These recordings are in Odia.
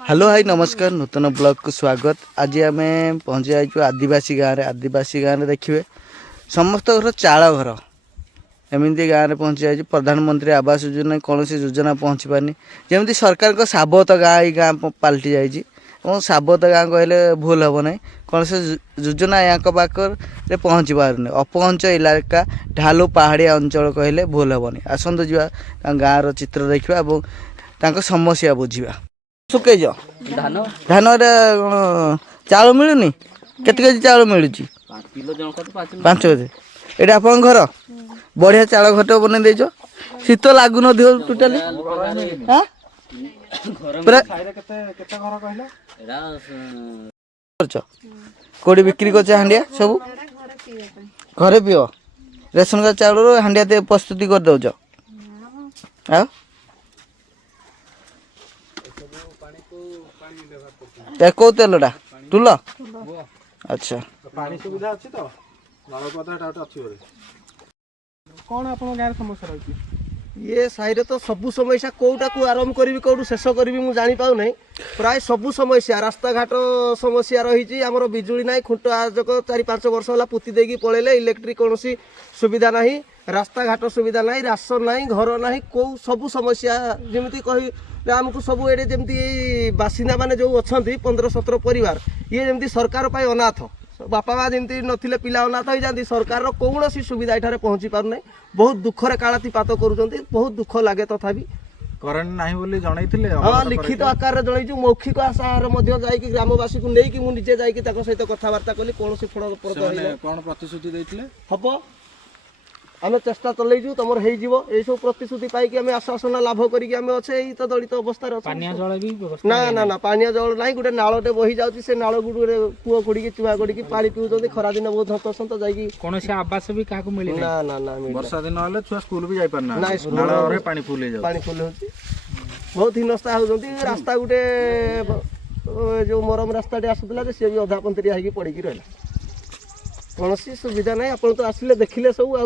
हेलो हाई नमस्कार नूतन ब्लॉग को स्वागत। आज आम पहुँची जाइए आदिवासी गाँव में देखिए समस्त घर चाल घर एमती गाँव में पहुँची जाइए। प्रधानमंत्री आवास योजना कौन योजना पहुँची पारनी जमी सरकार को साबत गाँ ये गाँ पलटि जाइए और साबत गाँ कहले भूल हम ना कौन योजना यहाँ पाखे पहुँची पारनी। अपहंच इलाका ढालू पहाड़िया अंचल कहले भूल हेनी। आसतु जा गाँव चित्र देखा और समस्या बुझा। सुकेज धान धान चाउल मिलूनी केते केजी चाउल मिलूँ 5 केजी ये आप घर बढ़िया चाउल घट बन देच शीत लगुन टोटाली कौटी बिक्री कर हांडिया सब घरे पीओ रेशन कार्ड चाउल हांडिया प्रस्तुति कर दौच आ कौ तेलटा टुल अच्छा पानी सुविधा अच्छी तो नलकूप कौन आप गाँव समस्या रही ये साइड तो सबू समस्या कौटा को आरंभ करी कौटू शेष करी मुझे जानी पाऊ नहीं। प्राय सबू समस्या रास्ता घाट समस्या रही आमर बिजुली ना खुंट आजक 4-5 वर्ष है पुति देकी पलैले इलेक्ट्रिक कौन सुविधा ना रास्ता घाट सुविधा ना राशन ना घर ना कौ सबू समस्या जमी कही आमको सब एडे जमी बासिंदा मैंने जो अच्छा 15-17 परिवार ये जमी सरकार पाई अनाथ बापा माँ जमी नथिले पिला अनाथ हो जाती सरकार कौन सुविधा ये पहुँची पार नहीं। बहुत दुखरे कालातीपात कर बहुत दुख लगे तथापि करेन्ट ना बोली जनईले हाँ लिखित आकार जनईचु मौखिक आशार जाकि ग्रामवासी को लेकिन मुझे जाकि सहित कथबार्ता कली कौन फल कौन प्रतिश्रुति देते हम आम चेष्टा चलैचु तुम हो सब प्रतिश्रुति पाई आम आश्वासन लाभ करके अच्छे तो दलित अवस्था ना ना ना पानिया जल ना गोटे नालटे बही जाऊँगी से नाल गुड़े कूह खोड़ी चुहा खोड़ी पा पीउं खरा दिन बहुत हतसंत जाकि कौन से आवास भी क्या मिले ना ना ना वर्षा दिन हेल्ले छुआ स्कूल भी जाई पारना ना पानी फुल हो बहुत हिनस्ता होती रास्ता गोटे जो मरम रास्ता आसूला सी भी अधा पंतरिया होगी पड़ी रहा कौन सुविधा ना आप तो आसिले देखिले सब आ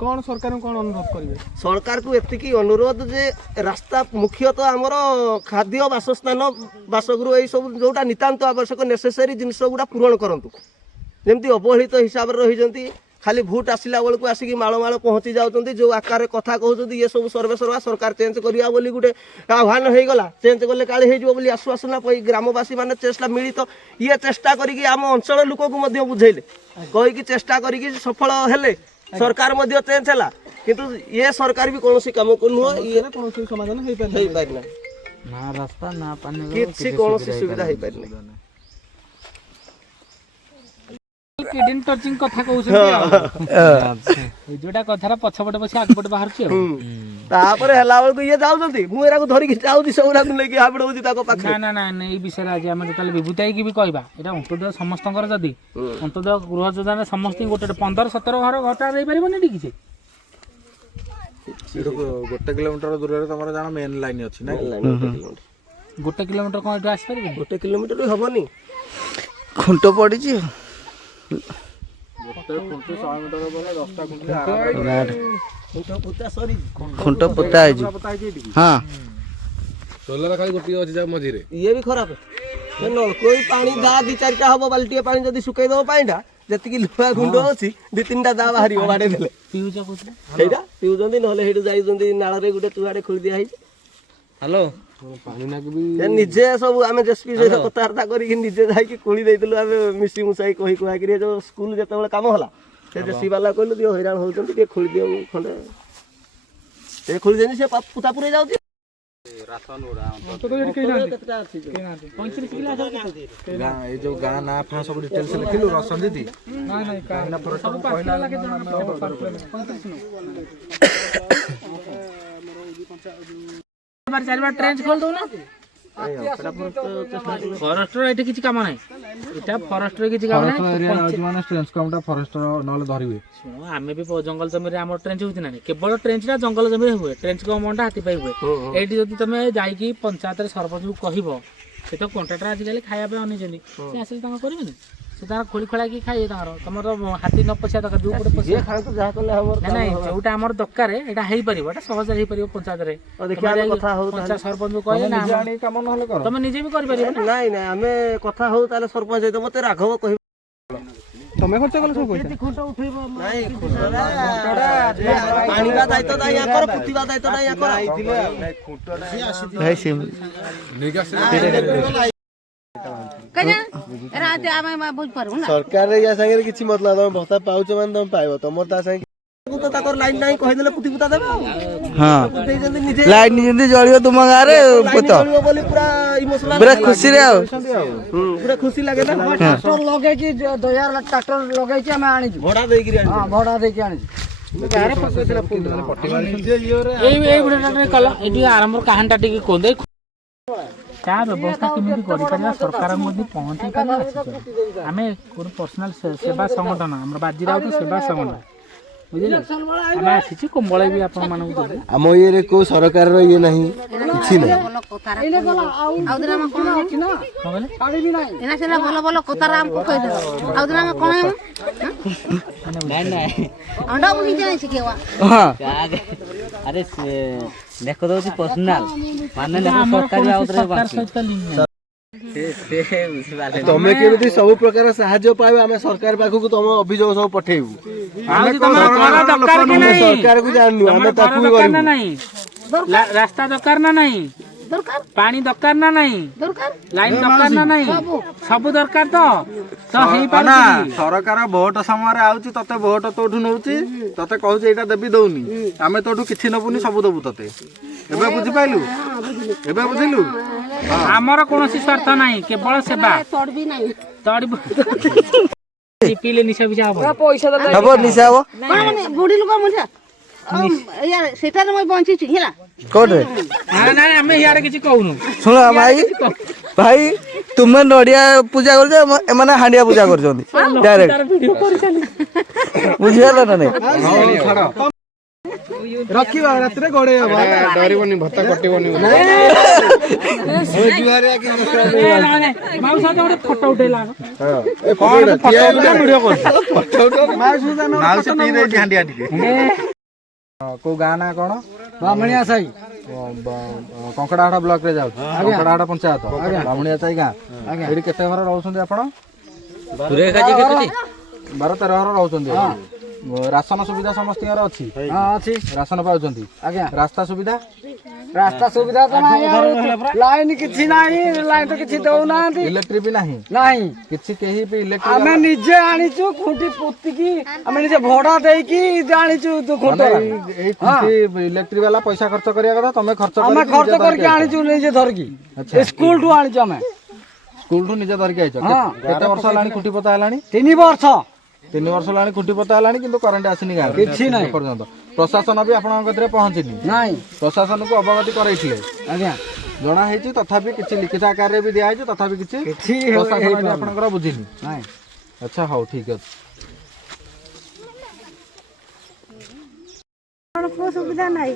कौन सरकार कौन अनुरोध करेंगे सरकार को एतिकी अनुरोध जे रास्ता मुख्यतः आमर खाद्य बासस्थान बासगृह यही सब जोटा नितांत आवश्यक नेसेसरी जिनस गुड़ा पूरण करंतु जमती अवहेलित हिसाब से रही खाली भोट आसला बेलू आसिक मालमाल पहुँची जाऊँच जो आकार कथा कहते ये सब सर्वे सर्वा सरकार चेंज करा बोली गोटे आह्वान हो गला चेंज कले काले हो आश्वासन पाई ग्रामवासी मैंने चेष्टा मिलित ये चेष्टा करी आम अंचल लोक को बुझेले कहीकि चेष्टा करी सफल हेले सरकार चेंज है किंतु ये सरकार भी कौन काम को नुह ये कौन समाधान हो पारना ना रास्ता ना पानी किसी कौन सुविधा हो पारना किडनी टचिंग कथा कहउछन जोटा कथारा पछपटे बसी आगपटे बाहर छी तापर हला बेलू ये जाऊँगी मुझे धरिकी जाऊँगी सबरा लेकिन हाबड़ होती ना ना ना ये विषय आज आम टोटाल विभूताई की भी कहवा यहाँ अंत्योदय समस्त जदि अंत्योदय गृह योजना समस्त गोटे 15-17 घर घटा दे पारे टी गोटे किलोमीटर दूर तुम जान मेन लाइन अच्छी ना गोटे किलोमीटर कौन आस पारे 1 किलोमीटर हेनी खुंट पड़ी खुंट पोता हाँ सोलर खाली गोटे मझे ये भी खराब कोई पानी दा 2-4टा हम बाल्टी पानी जब सुखई दब पाटा जी लुहा गुंड अच्छी 2-3टा दा बाहर बाड़े देले पीउं ना नाल गोटे चुहाटे खोली दिखाई हेलो निजे सब आम जेसपी सहित कथबार्ता करजे जाकि खोली देलु आम मिसी मुसाई कही कह जो स्कूल जो कम है से जेसी वाला कहलु दियो हैरान होती खोली दियो खंडे खोली देनी से पुता पुरे जाऊँ जो गाँ ना फा सब डिटेल्स लिखिलु रसन दीदी चार बार ट्रेंच खोल दो ना फरेस्टर ये किसी काम ना इटा फरेस्टर किसी काम ना ट्रेंच कामटा फरेस्टर नले धरिवे आमे भी जंगल जमी आम ट्रेंच होती ना केवल ट्रेंचटा जंगल जमी हुए ट्रेंच कमटा हाथी पाई हुए ये तुम जाकि पंचायत सरपंच को कह से तो कंट्राक्टर आजिकल खाया अनिजन सी आसिक करेंगे ସେ ତାଙ୍କର ଖୋଳି ଖୋଳାକି ଖାଇବେ ତାଙ୍କର ତମର ହାତୀ ନ ପଶିବା ଦରକାର ଯୋଉ ପଟେ ପଶିବ ଖାଆନ୍ତୁ ଯାହା କଲେ ଆମର ନାଇଁ ଯୋଉଟା ଆମର ଦରକାର ଏଇଟା ହେଇପାରିବ ଏଟା ସହଜରେ ହେଇପାରିବ ପଞ୍ଚାୟତରେ କଥା ହଉ ପଞ୍ଚାୟତ ସରପଞ୍ଚ କହିଲେ ନା କାମ ନହେଲେ କର ତମେ ନିଜେ ବି କରିପାରିବ ନା ନାଇଁ ନାଇଁ ଆମେ କଥା ହଉ ତାହେଲେ ସରପଞ୍ଚ ସହିତ ମତେ ରାଘବ କହିବ ତମେ ଖର୍ଚ୍ଚ କଲେ ସବୁ ପଇସା ନାଇଁ ପାଣିବା ଦାୟିତ୍ୱ ନାହିଁ ୟାଙ୍କର ପୁତିବା ଦାୟିତ୍ୱ ନାହିଁ ୟାଙ୍କର ଭାଇ ସିମ୍ सरकार या संगे किछि मतलब तमे भत्ता पाउछ मान तमे पाइबो तमर ता संगे तो ताकर लाइन नहीं कहिदेले पुति पुता देबे हाँ ଦେଇଛନ୍ତି ନିଜେ लाइन ଯେମିତି ଜଳିବ ତୁମ ଗାଁରେ ଲାଇନ ଜଳିବ ବୋଲି ପୁରା ଇମୋସନାଲ ପୁରା ଖୁସିରେ ଆଉ ପୁରା ଖୁସି ଲାଗେ ନା ट्रैक्टर लगेकी 2000 ट्रैक्टर लगेकी ଆମେ ଆଣିଛୁ ଭଡା ଦେଇକିରି ଆଣି ହଁ ଭଡା ଦେଇକି ଆଣିଛୁ ଏଇ ଭିଡ଼ିଓଟା କଲ ଏଠି ଆରମ୍ଭ କାହାଣୀଟା ଟିକେ କୁହନ୍ତୁ ତା ବ୍ୟବସ୍ଥା କେମିତି କରିପାରିବା ସରକାରଙ୍କୁ ମଧ୍ୟ ପହଞ୍ଚାଇ ପାରିବା ଆମେ ଗୋଟେ ପର୍ସନାଲ ସେବା ସଂଗଠନ ଆମର ବାଜିରାଉତ ସେବା ସଂଗଠନ ବୁଝିଲେ ଆମେ ଆସିଛୁ କମ୍ବଳ ବି ଆପଣମାନଙ୍କୁ ଦେବୁ ଆମ ଇଏରେ କୋ ସରକାର ର ଇଏ ନାହିଁ କିଛି ନାହିଁ ଭଲ ଭଲ କଥାରା ଆମକୁ କହିଦେବ ଆଉ ଦିନ ଆମେ କଣ ହେମୁ अंडा बुझी जाए शिखेवा ହଁ अरे देखो तो पर्सनल माने देखो सरकारी आउतरे तमे केमिति सब प्रकार सहाय्य पाइबे आमे सरकार पाखु तम अभियोग सब पठेबू सरकार को जाननु आमे ताकू भी करू रास्ता दरकार ना नहीं दरकार पानी दरकार ना नहीं दरकार लाइन दरकार ना नहीं सब दरकार तो हेई ନା पारुछि ସରକାର ଭୋଟ ସମୟରେ ଆଉଛି ତତେ ଭୋଟ ତୋଠୁ ନଉଛି ତତେ କହୁଛି ଏଇଟା ଦେବି ଦଉନି ଆମେ ତୋଠୁ କିଛି ନବୁନି ସବୁ ଦବୁ ତତେ ଏବେ ବୁଝିପାଇଲୁ ଏବେ ବୁଝିଲୁ ଆମର କୌଣସି ସ୍ୱାର୍ଥ ନାହିଁ କେବଳ ସେବା तोड़ भी नहीं ତଡ଼ି ପିଲେ ନିଶା ବିଶା ହବ ହବ ନିଶା ହବ कौन माने बुढ़ी लोग मुझे यार सेटा रे मैं बंची छी हेला କୋଉଠି ନାଇଁ ଆମେ ଇଆଡେ କିଛି କହୁନୁ ଶୁଣ ଭାଇ ଭାଇ ତୁମେ ନଡିଆ ପୂଜା କରୁଛ ଏମାନେ ହାଣ୍ଡିଆ ପୂଜା କରୁଛନ୍ତି ଡାଇରେକ୍ଟ ବୁଝିଗଲ ନା ନାଇଁ ରଖିବା ରାତିରେ ଗୋଡେଇ ହବ ଡରିବନି ଭତ୍ତା କଟିବନି ମାଉସୀ ସାথে ଗୋଟେ ଫଟୋ ଉଠେଇଲା ମାଉସୀ ପିଇ ଦେଇଛି ହାଣ୍ଡିଆ ଟିକେ କୋଉ ଗାଁ ନା କଣ ବାମଣିଆ ସାହି କଙ୍କଡାହାଟ ବ୍ଲକ ରେ ଯାଉଛି କଙ୍କଡାହାଟ ପଞ୍ଚାୟତ ବାମୁଣିଆ ସାହି ଗାଁ ଏଠି କେତେ ଘର ରହୁଛନ୍ତି ଆପଣ 12-13 ଘର ରହୁଛନ୍ତି ରାସନ ସୁବିଧା ସମସ୍ତଙ୍କର ଅଛି ହଁ ଅଛି ରାସନ ପାଉଛନ୍ତି ଆଜ୍ଞା ରାସ୍ତା ସୁବିଧା ରାସ୍ତା ସୁବିଧା ତ ନାହିଁ ଲାଇନ କିଛି ନାହିଁ ଲାଇନ ତ କିଛି ଦଉନାହାନ୍ତି ଇଲେକ୍ଟ୍ରିକ ବି ନାହିଁ ନାହିଁ କିଛି କେହି ବି ଆମେ ଇଲେକ୍ଟ୍ରିକ ନିଜେ ଆଣିଛୁ ଖୁଣ୍ଟି ପୋତିକି ଆମେ ନିଜେ ଭଡା ଦେଇକି ଆଣିଛୁ ଖୁଣ୍ଟ ଏଇ ଇଲେକ୍ଟ୍ରିକ ବାଲା ପଇସା ଖର୍ଚ୍ଚ କରିବା କଥା ତମେ ଖର୍ଚ୍ଚ ଆମେ ଖର୍ଚ୍ଚ କରିକି ଆଣିଛୁ ନିଜେ ଧରିକି ସ୍କୁଲ ଠୁ ଆଣିଛୁ ଆମେ ସ୍କୁଲ ଠୁ ନିଜେ ଧରିକି ଆଇଛ କେତେ ବର୍ଷ ହେଲାଣି ଖୁଣ୍ଟି ପୋତା ହେଲାଣି 3 ବର୍ଷ 3 ବର୍ଷ ହେଲାଣି ଖୁଣ୍ଟି ପୋତା ହେଲାଣି କିନ୍ତୁ କରେଣ୍ଟ ଆସିନି ଗାଁ କିଛି ନାହିଁ ପର୍ଯ୍ୟନ୍ତ ପ୍ରଶାସନ ବି ଆପଣଙ୍କ କତିରେ ପହଞ୍ଚିନି ନାଇଁ ପ୍ରଶାସନକୁ ଅବଗତି କରାଇଥିଲେ ଆଜ୍ଞା ଜଣା ହେଇଛି ତଥାପି କିଛି ଲିଖିତ ଆକାରରେ ବି ଦିଆହେଇଛି ତଥାପି କିଛି ପ୍ରଶାସନ ବି ଆପଣଙ୍କର ବୁଝିନି ନାଇଁ ଆଚ୍ଛା ହଉ ଠିକ ଅଛି सुविधा नहीं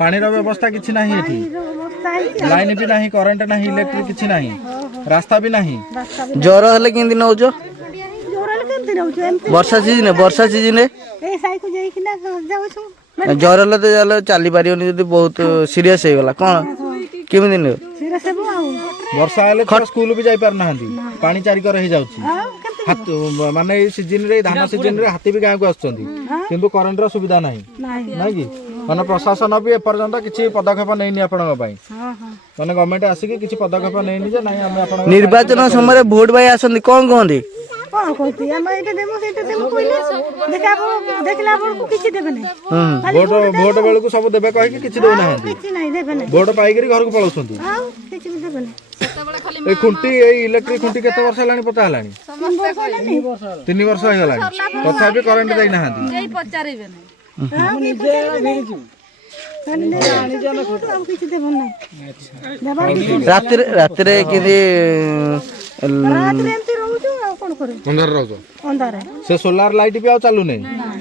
ପାଣିର ବ୍ୟବସ୍ଥା କିଛି ନାହିଁ ଏଠି ଲାଇନ ବି ନାହିଁ କରେଣ୍ଟ ନାହିଁ ଇଲେକ୍ଟ୍ରିକ କିଛି ନାହିଁ ରାସ୍ତା ବି ନାହିଁ ଜ୍ୱର ହେଲେ କେମିତି ନଉଛ जोरल केमती रहउछ एमती ବର୍ଷା ସିଜିନରେ ए साई को जाई कि ना जाउछु ଜ୍ୱର ହେଲେ ତ ଚାଲ ଚାଲି ପାରିବନି ଯଦି ବହୁତ ସିରିୟସ୍ ହେଇଗଲା କ'ଣ କେମିତି ନିଅ सिरा सेबो आउ ବର୍ଷା ହେଲେ ଛୁଆ ସ୍କୁଲ ବି ଯାଇ ପାରୁନାହାନ୍ତି ପାଣି ଚାରିକର ହେଇଯାଉଛି ମାନେ ଏଇ ସିଜିନରେ ଧାନ ସିଜିନରେ ହାତୀ ବି ଗାଁକୁ ଆସୁଛନ୍ତି କିନ୍ତୁ କରେଣ୍ଟର ସୁବିଧା ନାହିଁ ନାଇଁ କି ମାନେ ପ୍ରଶାସନ ବି ଏପର୍ଯ୍ୟନ୍ତ କିଛି ପଦକ୍ଷେପ ନେଇନି ଆପଣଙ୍କ ପାଇଁ ମାନେ ଗଭର୍ଣ୍ଣମେଣ୍ଟ ଆସିକି କିଛି ପଦକ୍ଷେପ ନେଇନି ଯେ ନାଇଁ ଆମେ ଆପଣଙ୍କ ନିର୍ବାଚନ ସମୟରେ ଭୋଟ ଭାଇ ଆସନ୍ତି କ'ଣ କୁହନ୍ତି कोन कोती हम एटा देमो सेटा देमो कइले देखला को किछि देबे नै ଭୋଟ ବେଳକୁ ସବୁ ଦେବେ କହିକି କିଛି ଦଉନାହାନ୍ତି किछि नै देबे नै ଭୋଟ ପାଇକିରି ଘରକୁ ପଳାଉଛନ୍ତି आ किछि भी देबे नै ଏଇ ଖୁଣ୍ଟି ଏଇ ଇଲେକ୍ଟ୍ରିକ ଖୁଣ୍ଟି କେତେ ବର୍ଷ ହେଲାଣି ପୋତା ହେଲାଣି 3 ବର୍ଷ ହେଇଗଲାଣି ତଥାପି କରେଣ୍ଟ ଦେଇନାହାନ୍ତି किछि देबे नै ରାତିରେ କେମିତି रात रे एमती रहउछु आ कोन करू ଅନ୍ଧାର ରହୁଛ अंधारे ସେ ସୋଲାର ଲାଇଟ୍ ବି ଆଉ ଚାଲୁନି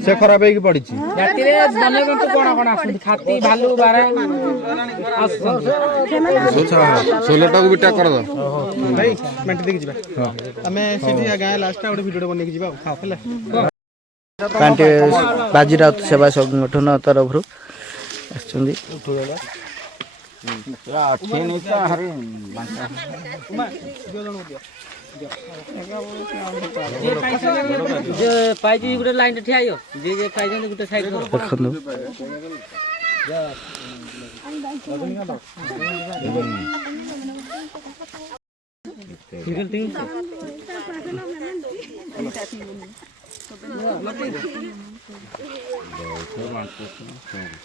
ସେ ଖରାପ ହେଇକି ପଡିଛି। ରାତିରେ ବନ୍ୟଜନ୍ତୁ କଣ କଣ ଆସୁଛନ୍ତି? ହାତୀ, ଭାଲୁ, ବାରା ଆସୁଛନ୍ତି। ସୋଲଟାକୁ ବିଟା କରିଦବ। ଭାଇ ମେଣ୍ଟି ଦେଇକି ଯିବା ଆମେ ସେଠି ଗାଁ ଲାଷ୍ଟ ଗୋଟେ ଭିଡ଼ିଓ ବନେଇକି ଯିବା ହେଲା। ପାଣ୍ଠି ବାଜିରାଉତ ସେବା ସଂଗଠନ ତରଫରୁ ଆସିଛନ୍ତି। ପାଇଛି ଗୋଟେ ଲାଇନ୍ ଠିଆ ହେଇବ, ଯିଏ ପାଇଛନ୍ତି ଗୋଟେ ସାଇଡ୍ ଦେଖନ୍ତୁ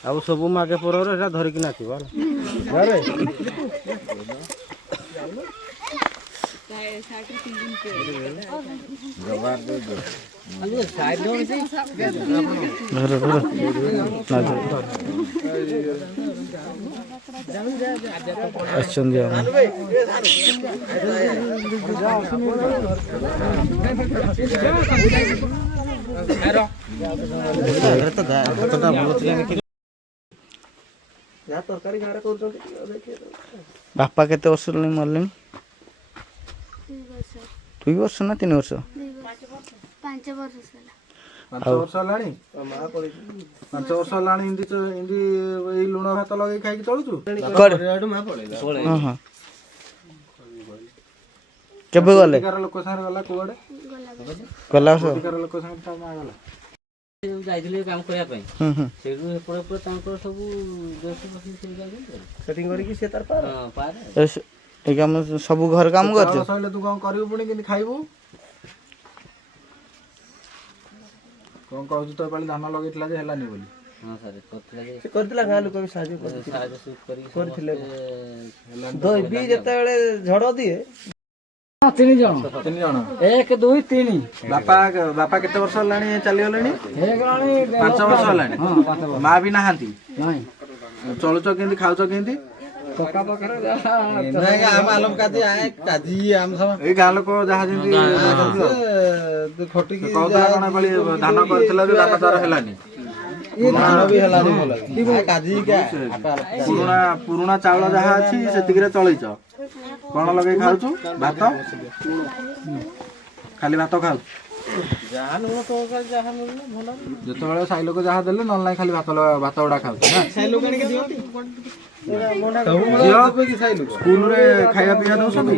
ଆଉ ସବୁ ମାକେ ପରରେ ଏଟା ଧରିକି ନାଚିବ ଆସିଛନ୍ତି ବାପା କେତେ ବର୍ଷ ହେଲାଣି ମରିଲେଣି? 2 ବର୍ଷ ନା 3 ବର୍ଷ? 5 ବର୍ଷ ହେଲା। 5 ବର୍ଷ ହେଲାଣି। 5 ବର୍ଷ ହେଲାଣି ଏମିତି ଏଇ ଲୁଣ ଭାତ ଲଗେଇ ଖାଇକି ଚଳୁଛୁ? ହଁ ହଁ। କେବେ ଗଲେ? ଲୋକ ସାଙ୍ଗରେ ଗଲା କୁଆଡେ ଗଲା ବର୍ଷ? ଲୋକ ସାଙ୍ଗରେ ଗଲା ଯାଇଥିଲେ କାମ କରିବା ପାଇଁ, ହୁଁ ହୁଁ। ସେଇଠୁ ଏପଟେ ତାଙ୍କର ସବୁ ସେଟିଂ କରିକି ସେ ତାର ପାର ଏ କାମ ସବୁ ଘର କାମ କରୁଛୁ? ସଇଲେ ତୁ କଣ କରିବୁ ପୁଣି କେମିତି ଖାଇବୁ? କଣ କହୁଛୁ ତ ପାଳି ଧାନ ଲଗେଇଥିଲା ଯେ ହେଲାନି ବୋଲି। ହଁ ସାର୍ କରିଥିଲା ଯେ ସେ କରିଥିଲା ଗାଁ ଲୋକ ବି ସାହାଯ୍ୟ ସାହାଯ୍ୟ କରିକି କରିଥିଲେ। ଦୈବୀ ଯେତେବେଳେ ଝଡ଼ ଦିଏ 3 ଜଣ। 3 ଜଣ। 1 2 3 ବାପା କେତେ ବର୍ଷ ହେଲାଣି ଚାଲିଗଲେଣି? 5 ବର୍ଷ ହେଲାଣି। ମା ବି ନାହାନ୍ତି। ଚଳୁଛ କେମିତି, ଖାଉଛ କେମିତି? ଏଇ ଗାଁ ଲୋକ ଯାହା ଯେମିତି କହୁଥିଲା କଣ ପାଳି ଧାନ କରିଥିଲା ଯେ ଧାନ ତାର ହେଲାନି। ପୁରୁଣା ଚାଉଳ ଯାହା ଅଛି ସେତିକିରେ ଚଳେଇଛ। କଣ ଲଗେଇ ଖାଉଛୁ? ଭାତ, ଖାଲି ଭାତ ଖାଉଛୁ? ଯେତେବେଳେ ସାଇ ଲୋକ ଯାହା ଦେଲେ ନହେଲେ ନାହିଁ ଖାଲି ଭାତ ଗୁଡା ଖାଉଛୁ। ସ୍କୁଲରେ ଖାଇବା ପିଇବା ଦଉଛନ୍ତି?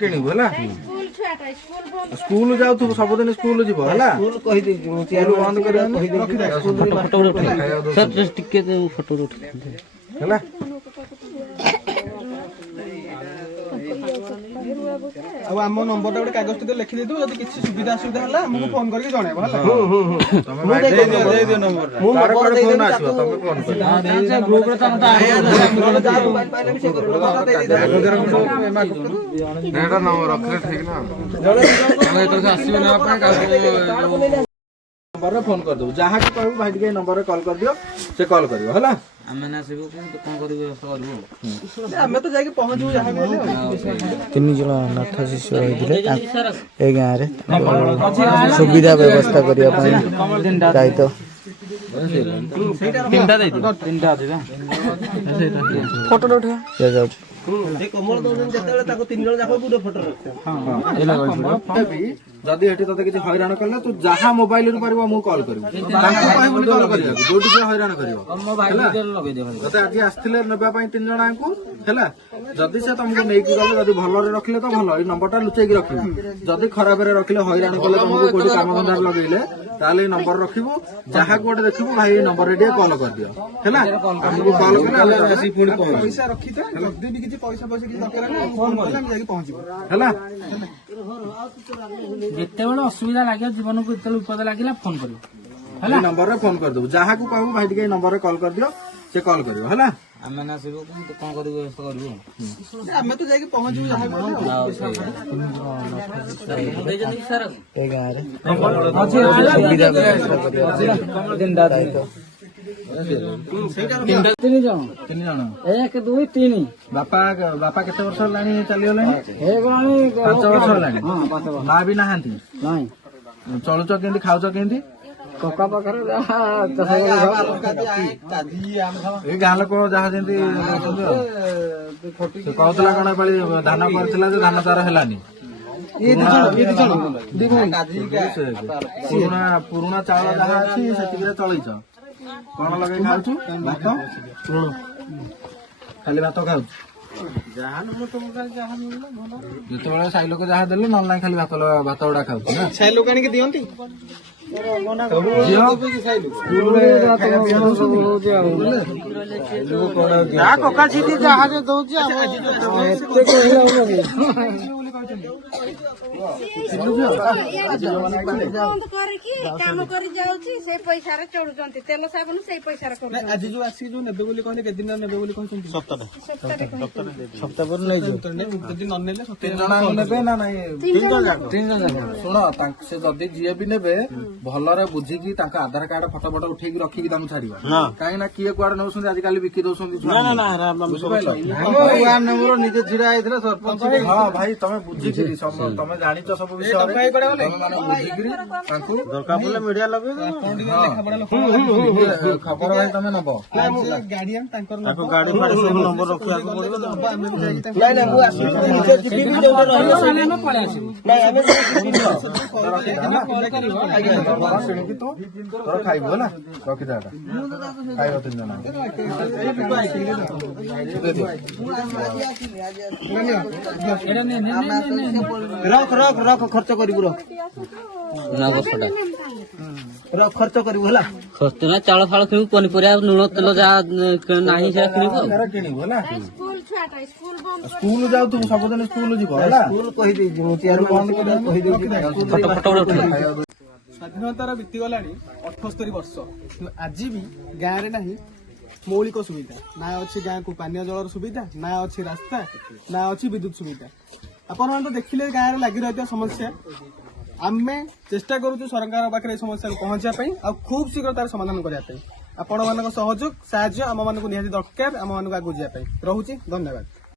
କିଣିବୁ ହେଲା। ସ୍କୁଲ ଯାଉଥିବୁ ସବୁଦିନ, ସ୍କୁଲ ଯିବ ହେଲା। ବନ୍ଦ ଟିକେ ଫଟୋ ଉଠେଇ ହେଲା। ଆଉ ଆମ ନମ୍ବରଟା ଗୋଟେ କାଗଜ ଟେ ଲେଖି ଦେଇଥିବ, ଯଦି କିଛି ସୁବିଧା ଅସୁବିଧା ହେଲା ଆମକୁ ଫୋନ କରିକି ଜଣେଇବ ହେଲା। ନମ୍ବରରେ ଫୋନ କରିଦେବୁ, ଯାହାକୁ କହିବୁ ଭାଇ ଟିକେ ନମ୍ବରରେ କଲ୍ କରିଦିଅ, ସେ କଲ୍ କରିବ ହେଲା। ଆମେ ନା ଆସିବୁ କଣ କରିବୁ? ଆମେ ତ ଯାଇକି ପହଞ୍ଚିବୁ ଯାହା ବି ହେଲେ। 3 ଜଣ ଅନାଥ ଶିଶୁ ରହିଥିଲେ ଏ ଗାଁରେ ସୁବିଧା ବ୍ୟବସ୍ଥା କରିବା ପାଇଁ ଦାୟିତ୍ୱ ଫଟୋ ଉଠେଇବା ଦିଆଯାଉଛି। କମଳ ଦଉଛନ୍ତି ଯେତେବେଳେ ତାକୁ 3 ଜଣ ଯାକ ଗୋଟେ ଫଟୋ ରଖିବ। ଯଦି ଏଠି ତତେ କିଛି ହଇରାଣ କଲେ ତୁ ଯାହା ମୋବାଇଲରୁ ପାରିବ ମୁଁ କଲ୍ କରିବି, ତାଙ୍କୁ କହିବୁନି କଲ୍ କରିବାକୁ, ଯୋଉଠି ସେ ହଇରାଣ କରିବ। ତତେ ଆଜି ଆସିଥିଲେ ନେବା ପାଇଁ 3 ଜଣ ଆଙ୍କୁ ହେଲା। ଯଦି ସେ ତମକୁ ନେଇକି ଗଲେ, ଯଦି ଭଲରେ ରଖିଲେ ତ ଭଲ, ଏଇ ନମ୍ବରଟା ଲୁଚେଇକି ରଖିବୁ। ଯଦି ଖରାପରେ ରଖିଲେ, ହଇରାଣ କଲେ, ତମକୁ କୋଉଠି କାମ ଧନ୍ଦାରେ ଲଗେଇଲେ, ତାହେଲେ ଏଇ ନମ୍ବର ରଖିବୁ। ଯାହାକୁ ଗୋଟେ ଦେଖିବୁ ଭାଇ ଏଇ ନମ୍ବରରେ ଟିକେ କଲ୍ କରିଦିଅ ହେଲା। ଆମକୁ କଲ୍ କଲେ ଆମେ ଆସିକି ପୁଣି ପଇସା ରଖିଥା, ଯଦି ବି କିଛି ପଇସା କିଛି ଦରକାର ହେଲେ ଫୋନ କଲେ ଆମେ ଯାଇକି ପହଞ୍ଚିବୁ ହେଲା। ଯେତେବେଳେ ଅସୁବିଧା ଲାଗିବ, ଜୀବନକୁ ଯେତେବେଳେ ବିପଦ ଲାଗିଲା ଫୋନ କରିବ ହେଲା। ନମ୍ବରରେ ଫୋନ କରିଦେବୁ, ଯାହାକୁ କହିବୁ ଭାଇ ଟିକେ ଏଇ ନମ୍ବରରେ କଲ୍ କରିଦିଅ, ସେ କଲ୍ କରିବ ହେଲା। ଆମେ ନା ଆସିବୁ କଣ କରିବୁ? ଆମେ ତ ଯାଇକି ପହଞ୍ଚିବୁ ଯାହା ବି ହେଲେ। ଏ ଗାଁରେ ସୁବିଧା ବ୍ୟବସ୍ଥା କରିବା ପାଇଁ ଦାୟିତ୍ୱ ତିନି ଜଣ 3 ଜଣ 1 2 3 ବାପା ବାପା କେତେ ବର୍ଷ ହେଲାଣି ଚାଲିଗଲେଣି? ହେଇଗଲାଣି 5 ବର୍ଷ ହେଲାଣି। ହଁ 5 ବର୍ଷ ମା ବି ନାହାନ୍ତି। ନାଇଁ ଚଳୁଛ କେମିତି, ଖାଉଛ କେମିତି? କକା ପାଖରେ ଯାହା ଚାଷ କରି ଏଇ ଗାଁ ଲୋକ ଯାହା ଯେମିତି ରହୁଛନ୍ତି ଆଉ। ସେ କହୁଥିଲା କଣ ଏପାଳି ଧାନ କରିଥିଲା ଯେ ଧାନ ତାର ହେଲାନି। ପୁରୁଣା ଚାଉଳ ଯାହା ଅଛି ସେତିକିରେ ଚଳିଛ। କଣ ଲଗେଇ ଖାଉଛୁ? ଭାତ, ଖାଲି ଭାତ ଖାଉଛୁ। ଯେତେବେଳେ ସାଇ ଲୋକ ଯାହା ଦେଲେ ନହେଲେ ନାହିଁ, ଖାଲି ଭାତ ଗୁଡା ଖାଉଛୁ ନା? ସାଇ ଲୋକ ଆଣିକି ଦିଅନ୍ତି। କକା ଛିଟି ଯାହା ଦଉଛି ବନ୍ଦ କରିକି କାମ କରି ଯାଉଛି, ସେଇ ପଇସାରେ ଚଳୁଛନ୍ତି। ତେଲ ସାବୁନ ସେଇ ପଇସାରେ କରୁଛନ୍ତି। ଆଜି ଯୋଉ ଆସିକି ଯୋଉ ନେବେ ବୋଲି କହିଲେ, କେତେ ଦିନ ନେବେ ବୋଲି କହିଛନ୍ତି? ସପ୍ତାହଟେ ସପ୍ତାହ ପରେ ନେଇଯିବ। ଯଦି ନ ନେଲେ 3 ଜଣ ନେବେ ନା ନାଇଁ? 3 ଜଣ ଯାକ। ଶୁଣ, ସେ ଯଦି ଯିଏ ବି ନେବେ ଭଲରେ ବୁଝିକି ତାଙ୍କ ଆଧାର କାର୍ଡ ଫଟୋ ଉଠେଇକି ରଖିକି ତାଙ୍କୁ ଛାଡିବ। କାହିଁକି ନା କିଏ କୁଆଡେ ନଉଛନ୍ତି, ଆଜିକାଲି ବିକି ଦଉଛନ୍ତି। ନିଜେ ଛିଡା ହେଇଥିଲା ସରପଞ୍ଚ। ହଁ ଭାଇ, ତମେ ବୁଝିକିରି ତମେ ଜାଣିଛ ସବୁ ବିଷୟରେ, ତମେ ମାନେ ବୁଝିକିରି ତାଙ୍କୁ ଦରକାର ପଡ଼ିଲେ ମିଡିଆ ଲଗେଇବେ। ଖବର ଭାଇ ତମେ ନବ। ଗାଡିଆନ ତାଙ୍କର ତାଙ୍କ ଗାଡି ଫାଡି ସବୁ ନମ୍ବର ରଖିବାକୁ ପଡିବ। ନାଇଁ ନାଇଁ, ମୁଁ ଆସିବି ନିଜେ ଯିବି ବି ଯୋଉଟା ରହିବ ନାଇଁ ଆମେ କିଣିକି ତୁ ତୋର ଖାଇବୁ ହେଲା, ରଖିଥା ଖାଇବ 3 ଜଣ। ରଖ ରଖ ରଖ, ଖର୍ଚ୍ଚ କରିବୁ, ରଖ ରଖ, ଖର୍ଚ୍ଚ କରିବୁ ହେଲା। ଖର୍ଚ୍ଚ ନା ଚାଉଳ ଫାଳ କିଣିବୁ, ପନିପରିବା ଲୁଣ ତେଲ ଯାହା ନାହିଁ ସେଟା କିଣିବୁ ଆଉ। କିଣିବୁ ହେଲା। ସ୍କୁଲ ଛୁଆଟା ସ୍କୁଲ ବନ୍ଦ ସ୍କୁଲ ଯାଉଥିବୁ, ସବୁଦିନ ସ୍କୁଲ ଯିବ ହେଲା। ସ୍କୁଲ କହିଦେଇଛି ମୁଁ, ଚେୟାରମ୍ୟାନ କହିଦେଇଛି। ଫଟୋ ଉଠେଇବୁ। ସ୍ୱାଧୀନତାର ବିତିଗଲାଣି 78 ବର୍ଷ, କିନ୍ତୁ ଆଜି ବି ଗାଁରେ ନାହିଁ ମୌଳିକ ସୁବିଧା। ନା ଅଛି ଗାଁକୁ ପାନୀୟ ଜଳର ସୁବିଧା, ନା ଅଛି ରାସ୍ତା, ନା ଅଛି ବିଦ୍ୟୁତ ସୁବିଧା। ଆପଣମାନେ ତ ଦେଖିଲେ ଗାଁରେ ଲାଗି ରହିଥିବା ସମସ୍ୟା। ଆମେ ଚେଷ୍ଟା କରୁଛୁ ସରକାରଙ୍କ ପାଖରେ এই ସମସ୍ୟାକୁ ପହଞ୍ଚିବା ପାଇଁ, ଆଉ ଖୁବ୍ ଶୀଘ୍ର ତାର ସମାଧାନ କରିବା ପାଇଁ। ଆପଣମାନଙ୍କ ସହଯୋଗ ସାହାଯ୍ୟ ଆମମାନଙ୍କୁ ନିହାତି ଦରକାର, ଆମମାନଙ୍କୁ ଆଗକୁ ଯିବା ପାଇଁ। ରହୁଛି, ଧନ୍ୟବାଦ।